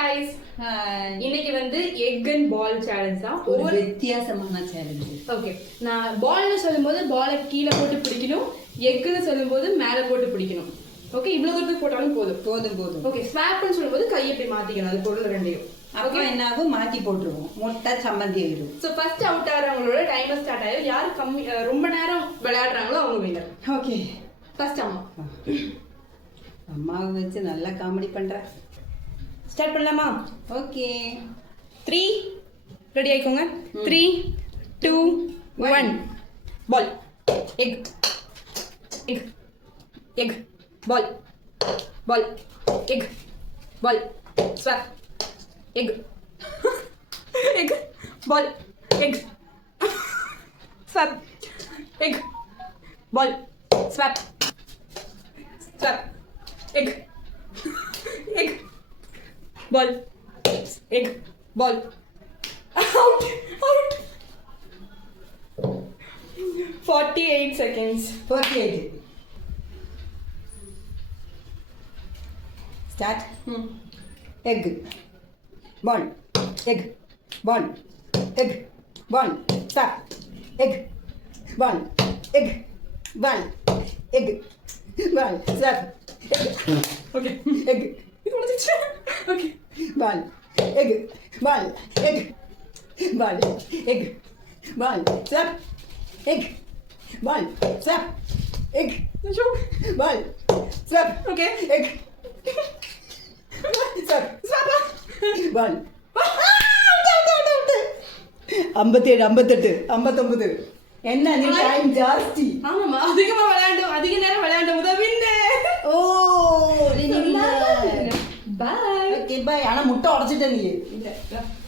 guys. இன்னைக்கு வந்து egg and ball challenge தான். ஒரு வித்தியாசமான சேலஞ்ச். ஓகே, நான் பால்னு சொல்லும்போது பாலை கீழே போட்டு பிடிக்கணும், எக்குன்னு சொல்லும்போது மேலே போட்டு பிடிக்கணும். ஓகே, இவ்வளவு தூரத்துக்கு போட்டாலும் போதும். போதும். ஓகே, ஸ்வாப்னு சொல்லும்போது கையை இப்படி மாத்திக்கணும், அது பொருள் ரெண்டையும். அப்போ என்ன ஆகும், மாத்தி போட்டுருவோம், முட்டை சம்மந்தி ஆயிடும். ஸோ ஃபர்ஸ்ட் அவுட் ஆகிறவங்களோட டைமர் ஸ்டார்ட் ஆயிடும். யாரு கம்மி ரொம்ப நேரம் விளையாடுறாங்களோ அவங்க வின்னர். ஓகே, ஃபர்ஸ்ட் அம்மா. அம்மாவை வச்சு நல்லா காமெடி பண்ற. ஸ்டார்ட் பண்ணலாமா? ஓகே, 3 ரெடி ஆயிக்கோங்க. 3 2 1 ball egg egg egg ball ball egg ball swap egg egg ball egg swap egg ball swap swap egg egg ball egg ball out 48 seconds. 48 start. egg ball egg ball egg ball stop egg ball egg ball egg ball stop Okay. egg Okay. ball egg ball egg ball egg ball stop egg ball stop egg ball stop Okay. egg stop Swap. ball 57 58 59 என்ன நீ time ஜாஸ்தி. ஆமாமா, அதிகமா விளையாண்டோம், அதிக நேரம் விளையாண்டோம் தான் வின்னர். ஓ நீ Bye. Okay bye. ஆனா முட்டை உடைச்சிட்ட நீ. இல்ல